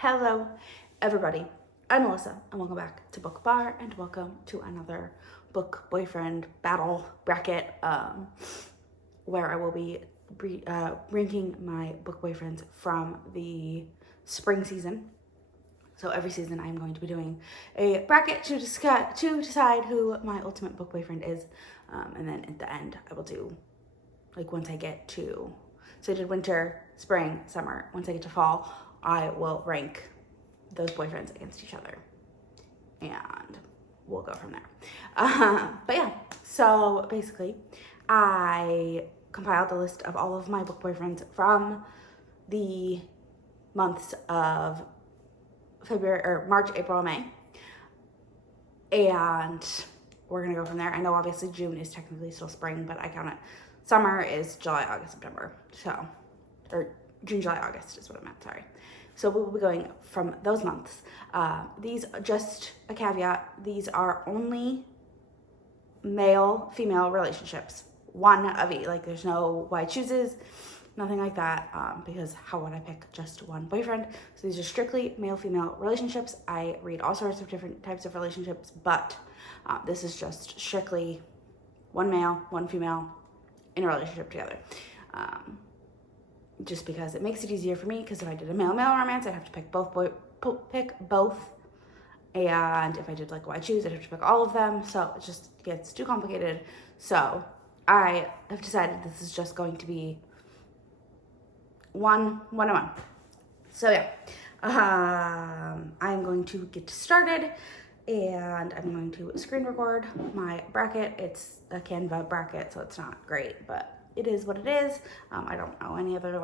Hello, everybody. I'm Melissa, and welcome back to Book Bar, and welcome to another book boyfriend battle bracket, where I will be ranking my book boyfriends from the spring season. So every season, I'm going to be doing a bracket to decide who my ultimate book boyfriend is, and then at the end, I will do once I get to. So I did winter, spring, summer. Once I get to fall, I will rank those boyfriends against each other, and we'll go from there. But yeah, so basically, I compiled a list of all of my book boyfriends from the months of February or March, April, May, and we're gonna go from there. I know obviously June is technically still spring, but I count it. Summer is July, August, September. So, or June, July, August is what I meant, sorry. So we will be going from those months. These, just a caveat, these are only male-female relationships. One of each, there's no why chooses, nothing like that, because how would I pick just one boyfriend? So these are strictly male-female relationships. I read all sorts of different types of relationships, but this is just strictly one male, one female in a relationship together. Just because it makes it easier for me, because if I did a male-male romance, I'd have to pick both, and if I did why choose, I'd have to pick all of them, so it just gets too complicated. So I have decided this is just going to be one-on-one. So yeah, I'm going to get started, and I'm going to screen record my bracket. It's a Canva bracket, so it's not great, but it is what it is. I don't know any other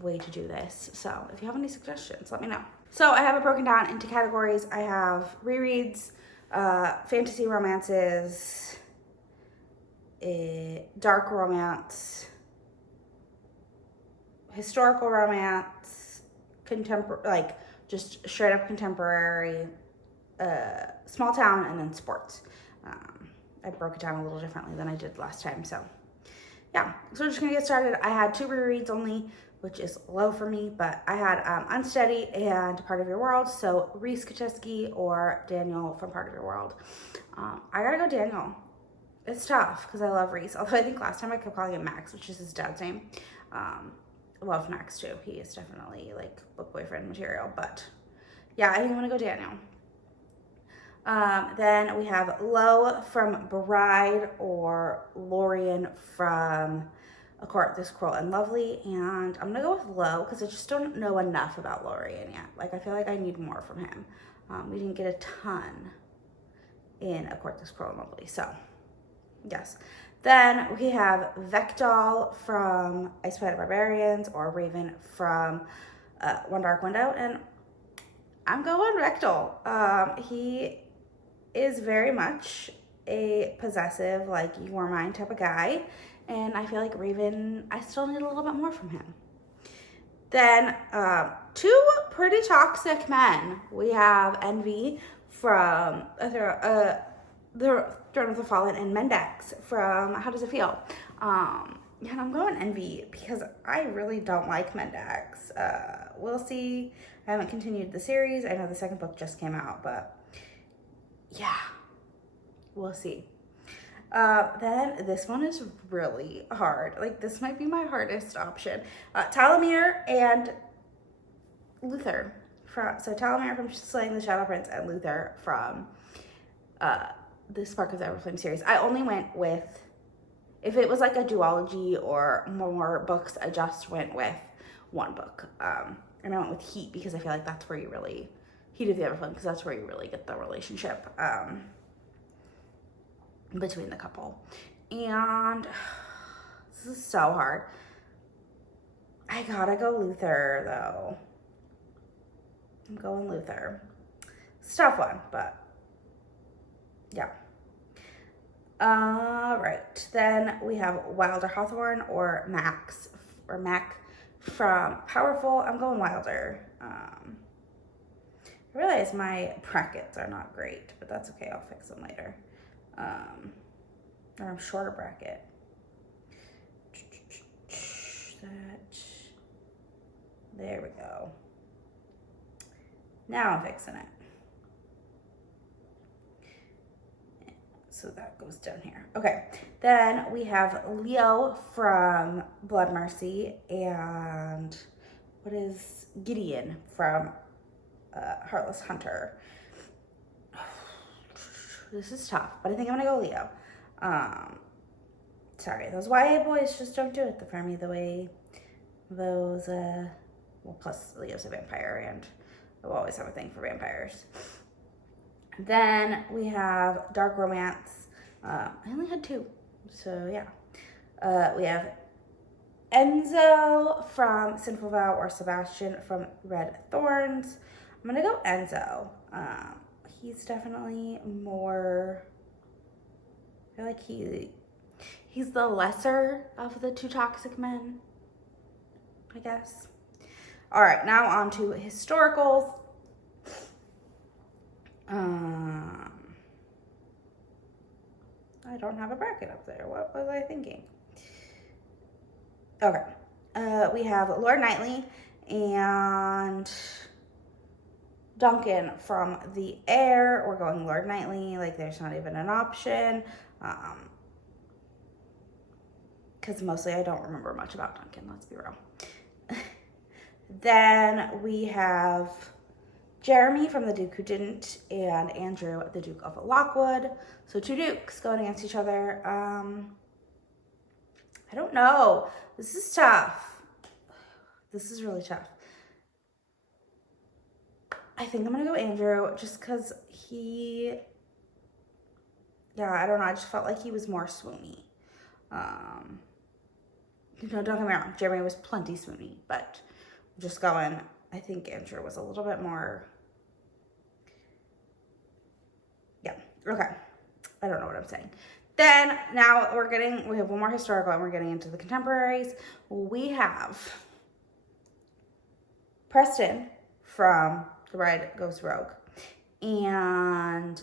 way to do this, so if you have any suggestions, let me know. So I have it broken down into categories. I have rereads, fantasy romances, dark romance, historical romance, contemporary, just straight up contemporary, small town, and then sports. I broke it down a little differently than I did last time, so yeah. So we're just gonna get started. I had 2 rereads only, which is low for me, but I had Unsteady and Part of Your World, so Reese Kacheski or Daniel from Part of Your World. I gotta go Daniel. It's tough because I love Reese, although I think last time I kept calling him Max, which is his dad's name. Love Max too. He is definitely book boyfriend material, but yeah, I think I'm gonna go Daniel. Then we have Low from Bride or Lorien from A Court This Cruel and Lovely, and I'm gonna go with Low because I just don't know enough about Lorien yet. I feel like I need more from him. We didn't get a ton in A Court This Cruel and Lovely, so yes. Then we have Vektal from I Spy the Barbarians or Raven from One Dark Window, and I'm going Vektal. He is very much a possessive, you are mine type of guy, and I feel like Raven, I still need a little bit more from him. Then 2 pretty toxic men. We have Envy from the Throne of the Fallen and Mendax from How Does It Feel? And I'm going Envy because I really don't like Mendax. We'll see. I haven't continued the series. I know the second book just came out, but yeah, we'll see. Then this one is really hard. This might be my hardest option. Talamir and Luther. So Talamir from Slaying the Shadow Prince and Luther from the Spark of the Everflame series. I only went with, if it was a duology or more books, I just went with one book. And I went with Heat because I feel like that's where you really, Heat of the Everflame, because that's where you really get the relationship between the couple. And this is so hard. I gotta go Luther though. I'm going Luther. It's a tough one, but yeah. Right, then we have Wilder Hawthorne or Mac from Powerful. I'm going Wilder. I realize my brackets are not great, but that's okay, I'll fix them later. Or I'm shorter bracket. That. There we go. Now I'm fixing it. So that goes down here. Okay. Then we have Leo from Blood Mercy and what is Gideon from Heartless Hunter. This is tough, but I think I'm gonna go Leo. Sorry, those YA boys just don't do it for me the way those, well, plus Leo's a vampire, and I'll always have a thing for vampires. Then we have Dark Romance. I only had 2, so yeah. We have Enzo from Sinful Vow or Sebastian from Red Thorns. I'm gonna go Enzo. He's definitely more, I feel like he's the lesser of the 2 toxic men, I guess. All right, now on to historicals. I don't have a bracket up there. What was I thinking? Okay. We have Lord Knightley and Duncan from The Heir. We're going Lord Knightley. Like, there's not even an option. Because mostly I don't remember much about Duncan, let's be real. Then we have Jeremy from The Duke Who Didn't and Andrew, the Duke of Lockwood. So 2 dukes going against each other. I don't know. This is tough. This is really tough. I think I'm going to go Andrew just because I don't know. I just felt like he was more swoony. Don't get me wrong. Jeremy was plenty swoony, but just going, I think Andrew was a little bit more, yeah, okay. I don't know what I'm saying. Then, now we have one more historical and we're getting into the contemporaries. We have Preston from The Bride Goes Rogue and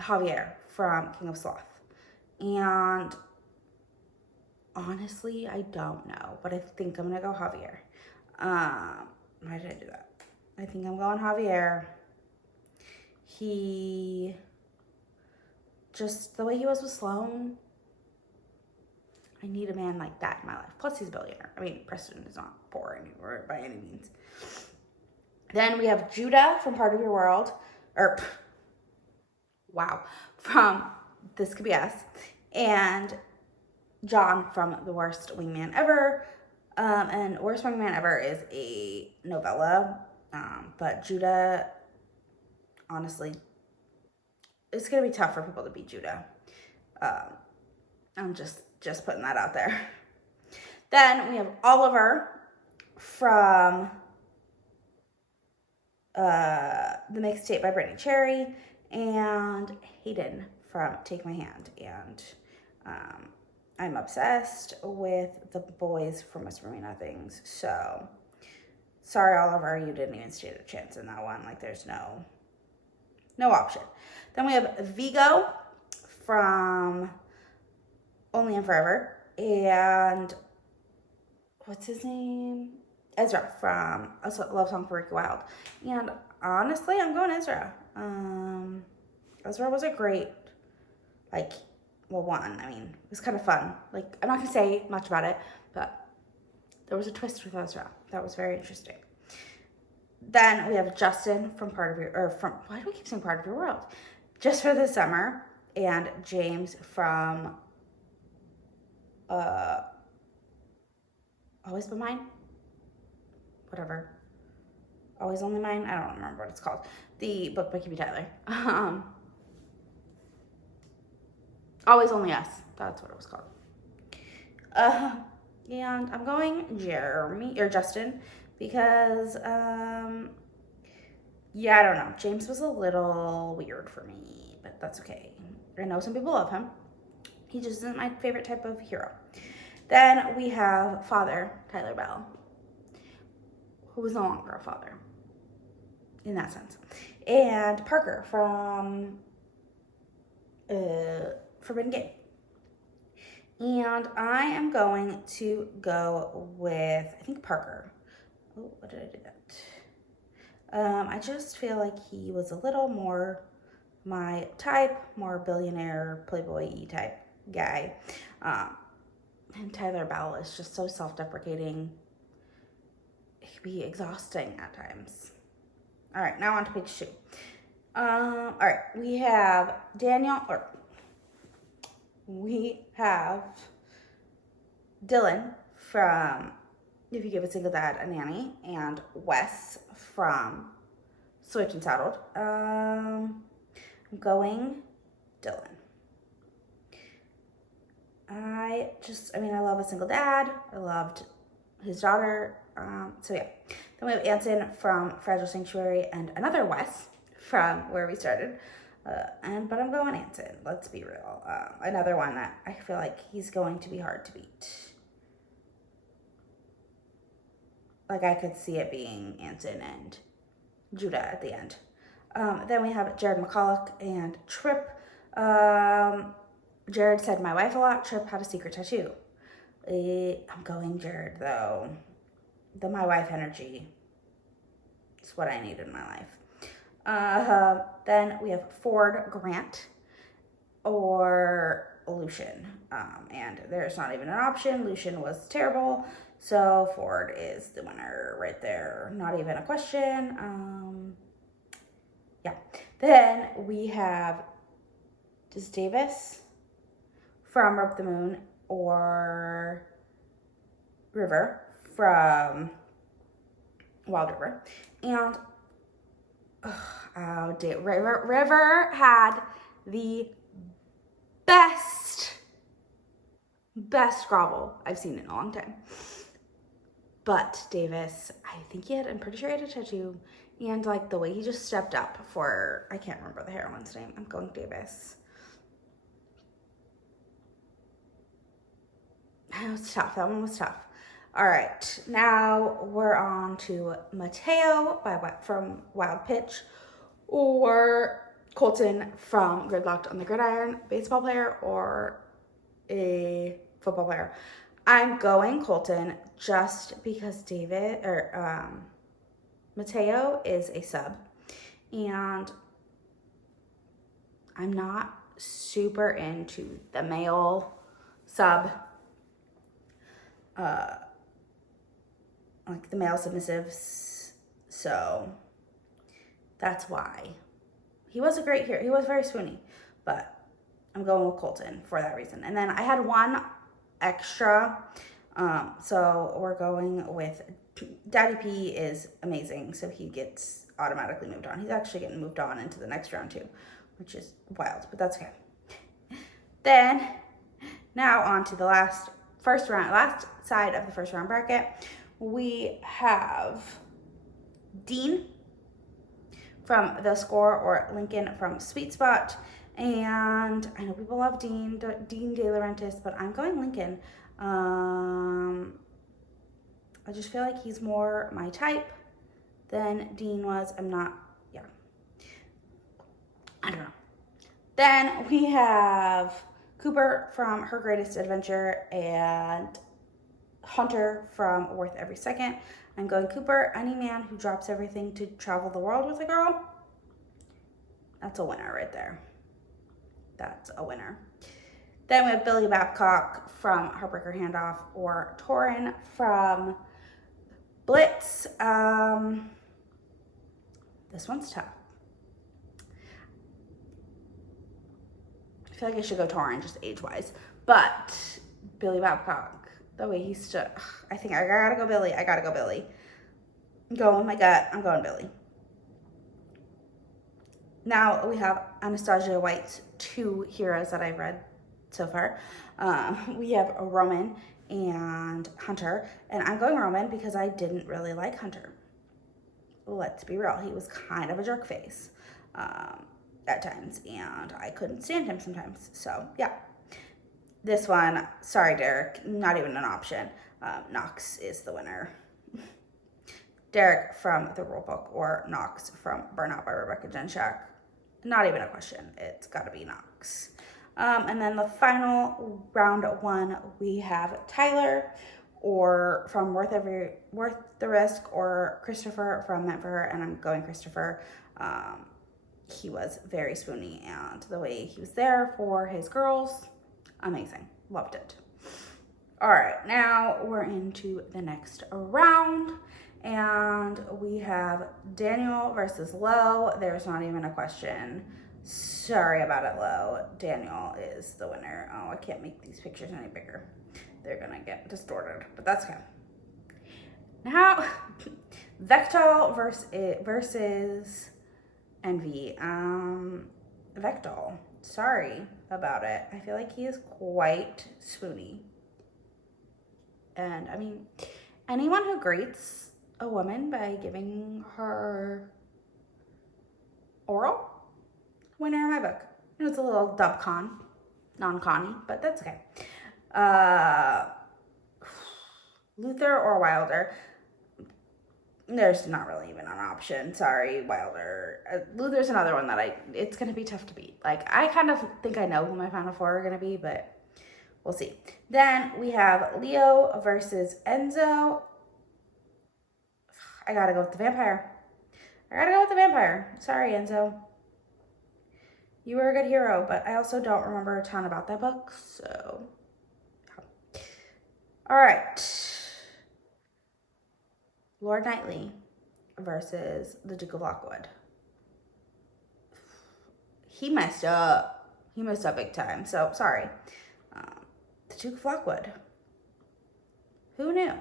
Javier from King of Sloth. And honestly, I don't know, but I think I'm gonna go Javier. Why did I do that? I think I'm going Javier. Just the way he was with Sloane, I need a man like that in my life. Plus, he's a billionaire. I mean, Preston is not poor anymore by any means. Then we have Judah from Part of Your World, from This Could Be Us, and John from The Worst Wingman Ever. And Worst Wingman Ever is a novella, but Judah, honestly, it's going to be tough for people to beat Judah. I'm just putting that out there. Then we have Oliver from The Mixtape by Brittany Cherry and Hayden from Take My Hand. And I'm obsessed with the boys from Whisper Me Nothings. So, sorry, Oliver, you didn't even stand a chance in that one. Like, there's no option. Then we have Vigo from Only and Forever. And what's his name? Ezra from Love Song for Ricky Wild. And honestly, I'm going Ezra. Ezra was a great, it was kind of fun. Like, I'm not going to say much about it, but there was a twist with Ezra. That was very interesting. Then we have Justin from why do I keep saying Part of Your World? Just for the Summer, and James from Always But Mine? Whatever. Always Only Mine? I don't remember what it's called. The book by Kibi Tyler. Always Only Us. That's what it was called. And I'm going Justin because, I don't know. James was a little weird for me, but that's okay. I know some people love him. He just isn't my favorite type of hero. Then we have Father, Tyler Bell, who was no longer a father in that sense. And Parker from Forbidden Game. And I am going to go with, I think, Parker. Oh, what did I do that? I just feel like he was a little more my type, more billionaire, playboy-y type guy. And Tyler Bell is just so self-deprecating. It can be exhausting at times. All right, now on to page 2. All right, we have Dylan from If You Give a Single Dad a Nanny, and Wes from Switch and Saddled. I'm going Dylan. I love A Single Dad. I loved his daughter. So yeah. Then we have Anson from Fragile Sanctuary and another Wes from where we started. But I'm going Anson. Let's be real. Another one that I feel like he's going to be hard to beat. Like I could see it being Anson and Judah at the end. Then we have Jared McCulloch and Tripp. Jared said my wife a lot. Tripp had a secret tattoo. I'm going Jared though. The my wife energy is what I need in my life. Then we have Ford Grant or Lucian. And there's not even an option. Lucian was terrible. So Ford is the winner right there. Not even a question. Yeah. Then we have Davis from Rope the Moon or River from Wild River. And River had the best grovel I've seen in a long time. But Davis, I'm pretty sure he had a tattoo. And like the way he just stepped up for, I can't remember the heroine's name. I'm going Davis. That was tough. That one was tough. All right, now we're on to Mateo from Wild Pitch or Colton from Gridlocked on the Gridiron, baseball player or a football player. I'm going Colton just because Mateo is a sub, and I'm not super into the male sub, like the male submissives, so that's why. He was a great hero. He was very swoony, but I'm going with Colton for that reason. And then I had one extra, so we're going with Daddy P is amazing, so he gets automatically moved on. He's actually getting moved on into the next round too, which is wild, but that's okay. Then, now on to the last side of the first round bracket. We have Dean from The Score or Lincoln from Sweet Spot. And I know people love Dean De Laurentiis, but I'm going Lincoln. I just feel like he's more my type than Dean was. I don't know. Then we have Cooper from Her Greatest Adventure and Hunter from Worth Every Second. I'm going Cooper. Any man who drops everything to travel the world with a girl, that's a winner right there. That's a winner. Then we have Billy Babcock from Heartbreaker Handoff or Torin from Blitz. This one's tough. I feel like I should go Torin just age-wise. But Billy Babcock, the way he stood, I think I gotta go Billy. I'm going my gut. I'm going Billy. Now we have Anastasia White's 2 heroes that I've read so far. We have Roman and Hunter, and I'm going Roman because I didn't really like Hunter. Let's be real, he was kind of a jerk face at times, and I couldn't stand him sometimes. So yeah, this one, sorry Derek, not even an option. Knox is the winner. Derek from The Rulebook or Knox from Burnout by Rebecca Genshak. Not even a question. It's got to be Knox. And then the final round 1, we have Tyler or from Worth the Risk, or Christopher from Meant for Her, and I'm going Christopher. He was very spoony, and the way he was there for his girls, amazing. Loved it. All right, now we're into the next round, and we have Daniel versus Lo. There's not even a question. Sorry about it, Lo. Daniel is the winner. Oh, I can't make these pictures any bigger. They're gonna get distorted, but that's okay. Now, Vektal versus Envy. Vektal, sorry about it. I feel like he is quite spoony. And I mean, anyone who greets a woman by giving her oral, winner in my book. It was a little dub con, non-conny, but that's okay. Luther or Wilder? There's not really even an option. Sorry, Wilder. Luther's another one that it's going to be tough to beat. Like, I kind of think I know who my final four are going to be, but we'll see. Then we have Leo versus Enzo. I gotta go with the vampire. Sorry, Enzo. You were a good hero, but I also don't remember a ton about that book, so. Yeah. All right. Lord Knightley versus the Duke of Lockwood. He messed up. He messed up big time, so sorry. The Duke of Lockwood. Who knew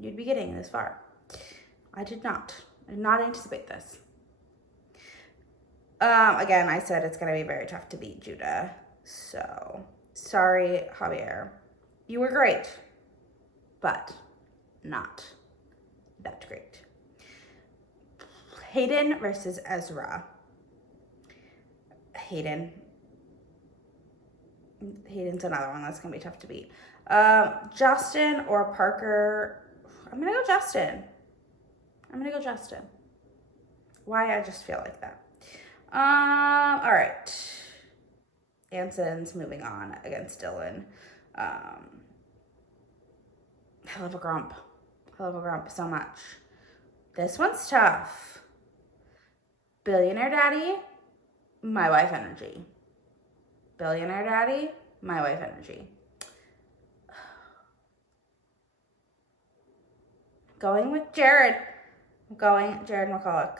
you'd be getting this far? I did not. I did not anticipate this. Again, I said it's going to be very tough to beat Judah. So, sorry, Javier. You were great, but not that great. Hayden versus Ezra. Hayden's another one that's going to be tough to beat. Justin or Parker. I'm going to go Justin. Why? I just feel like that. All right. Anson's moving on against Dylan. I love a grump so much. This one's tough. Billionaire Daddy, my wife energy. Billionaire Daddy, my wife energy. Going with Jared. I'm going Jared McCulloch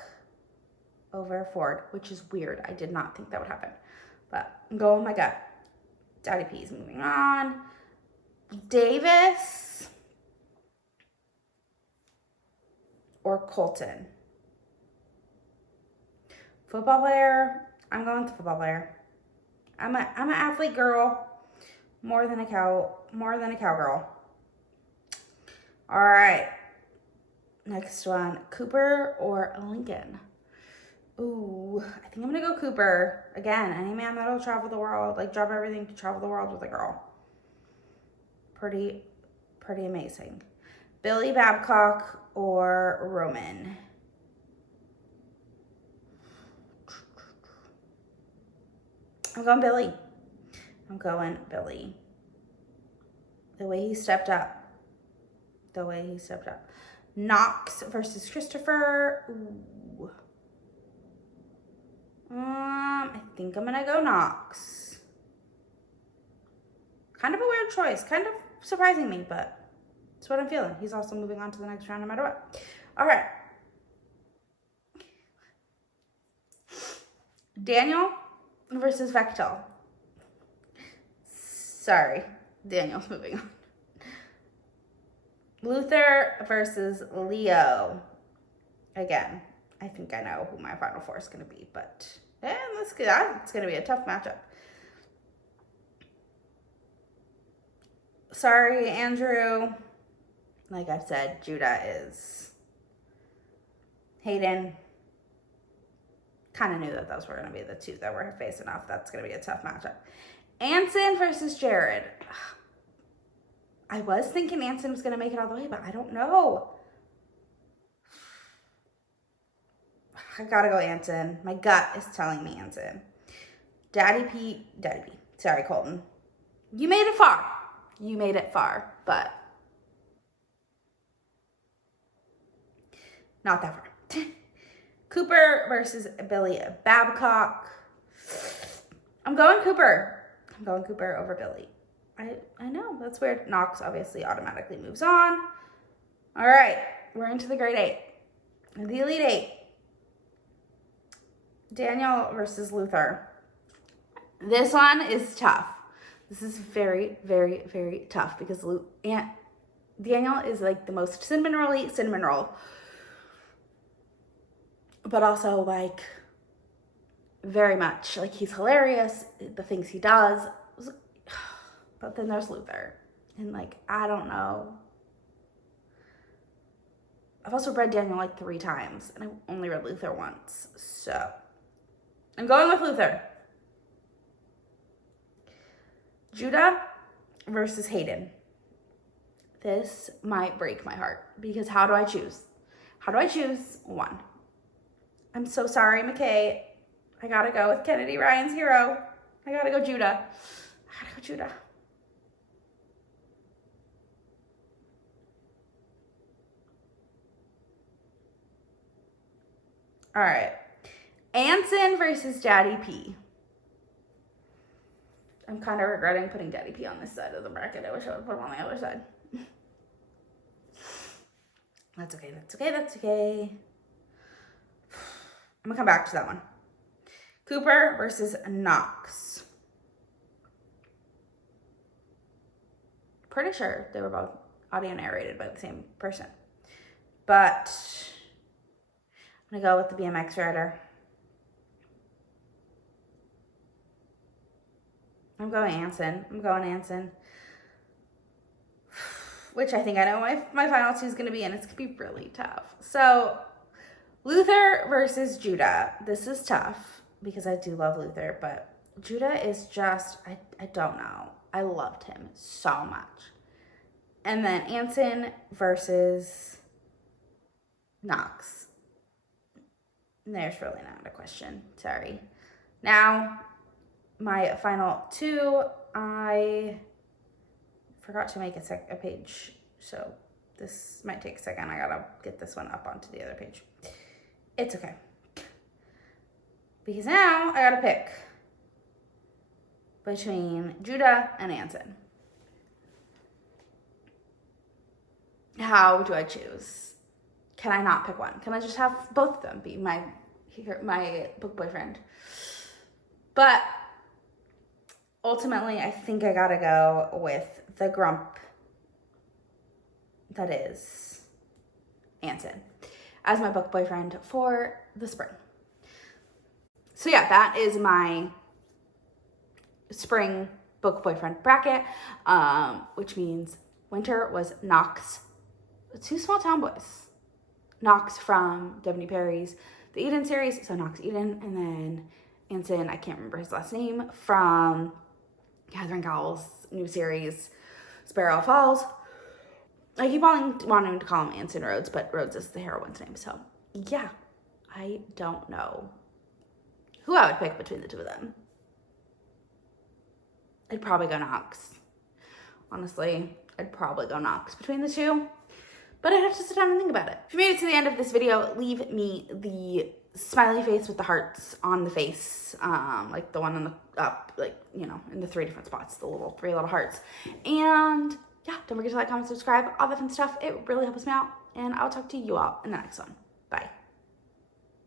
over Ford, which is weird. I did not think that would happen. But I'm going with my gut. Daddy P's moving on. Davis or Colton? Football player. I'm going with football player. I'm an athlete girl, more than a cowgirl. All right. Next one, Cooper or Lincoln? Ooh, I think I'm gonna go Cooper. Again, any man that'll travel the world, like drop everything to travel the world with a girl. Pretty amazing. Billy Babcock or Roman? I'm going Billy. The way he stepped up. Knox versus Christopher. Ooh. I think I'm gonna go Knox. Kind of a weird choice. Kind of surprising me, but it's what I'm feeling. He's also moving on to the next round no matter what. All right. Daniel versus Vektal. Sorry, Daniel's moving on. Luther versus Leo. Again, I think I know who my final four is going to be, but it's going to be a tough matchup. Sorry, Andrew. Like I said, Judah is Hayden. Kind of knew that those were going to be the two that were facing off. That's going to be a tough matchup. Anson versus Jared. I was thinking Anson was going to make it all the way, but I don't know. I got to go Anson. My gut is telling me Anson. Daddy P. Sorry, Colton. You made it far, but Not that far. Cooper versus Billy Babcock. I'm going Cooper. I'm going Cooper over Billy. I know, that's weird. Knox obviously automatically moves on. All right, we're into the Great Eight. The Elite Eight. Daniel versus Luther. This one is tough. This is very, very, very tough because Daniel is like the most cinnamon roll. But also like very much like he's hilarious, the things he does. But then there's Luther. And like, I don't know. I've also read Daniel like 3 times and I've only read Luther once. So I'm going with Luther. Judah versus Hayden. This might break my heart because how do I choose? How do I choose one? I'm so sorry, McKay. I gotta go with Kennedy Ryan's hero. I gotta go Judah. All right. Anson versus Daddy P. I'm kind of regretting putting Daddy P on this side of the bracket. I wish I would put him on the other side. That's okay. I'm gonna come back to that one. Cooper versus Knox. Pretty sure they were both audio narrated by the same person. But I'm gonna go with the BMX rider. I'm going Anson. Which I think I know my final 2 is going to be, and it's going to be really tough. So, Luther versus Judah. This is tough because I do love Luther, but Judah is just, I don't know. I loved him so much. And then Anson versus Knox. There's really not a question. Sorry. Now, my final 2, I forgot to make a page, so this might take a second. I gotta get this one up onto the other page. It's okay. Because now I gotta pick between Judah and Anson. How do I choose? Can I not pick one? Can I just have both of them be my book boyfriend? But ultimately, I think I gotta go with the grump that is Anson as my book boyfriend for the spring. So yeah, that is my spring book boyfriend bracket, which means winter was Knox, 2 small town boys. Knox from Devney Perry's The Eden series, so Knox Eden, and then Anson, I can't remember his last name, from Catherine Cowell's new series, Sparrow Falls. I keep wanting to call him Anson Rhodes, but Rhodes is the heroine's name. So, yeah, I don't know who I would pick between the 2 of them. I'd probably go Knox. Honestly, I'd probably go Knox between the 2. But I'd have to sit down and think about it. If you made it to the end of this video, leave me the smiley face with the hearts on the face, like the one on the up, like, you know, in the 3 different spots, the 3 little hearts. And yeah, don't forget to like, comment, subscribe, all that fun stuff. It really helps me out, and I'll talk to you all in the next one.